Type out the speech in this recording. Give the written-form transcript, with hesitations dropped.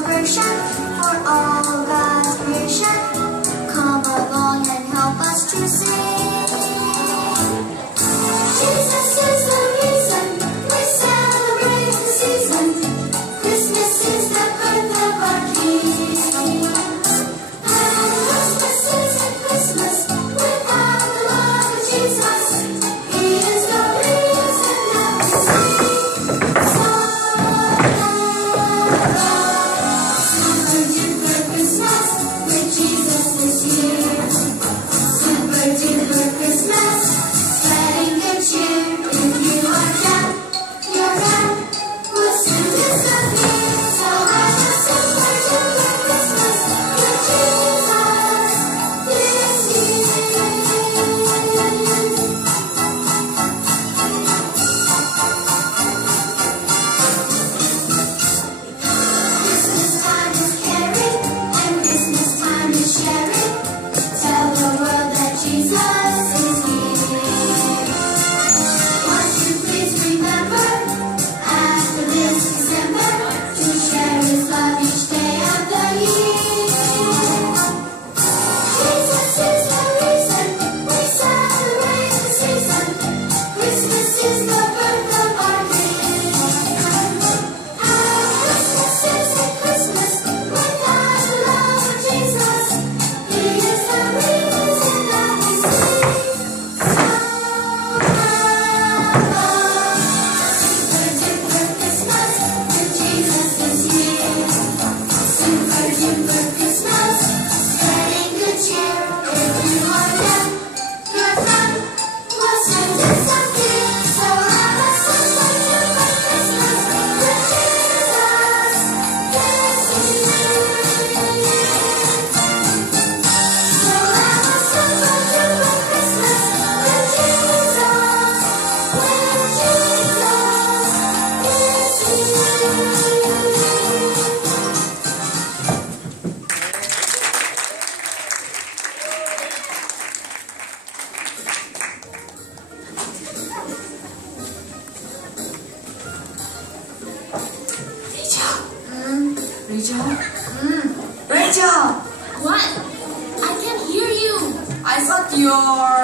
celebration for all God's creation. Come along and help us to sing. Jesus is the reason we celebrate the season. Christmas is the birth of our King. And Christmas isn't Christmas without the love of Jesus. He is the reason that we sing. Super duper Christmas with Jesus this year. Super duper Christmas, spreading good cheer. If you are down, your down will soon disappear. So have a super duper Christmas with Jesus this year. Christmas time is caring, and Christmas time is sharing. Tell the world that Jesus is here. Won't you please remember, after this December, to share His love each day of the year. Jesus is the reason we celebrate the season. Christmas is the birth of our King. Christmas isn't Christmas without the love of Jesus. He is the reason that we sing. Super duper Christmas with Jesus is here. Super duper Christmas, spreading good cheer. If you are down, your fun will soon disappear. So have a super duper Christmas with Jesus this year. So have a super duper Christmas with Jesus Rachel? Rachel! What? I can't hear you. I thought your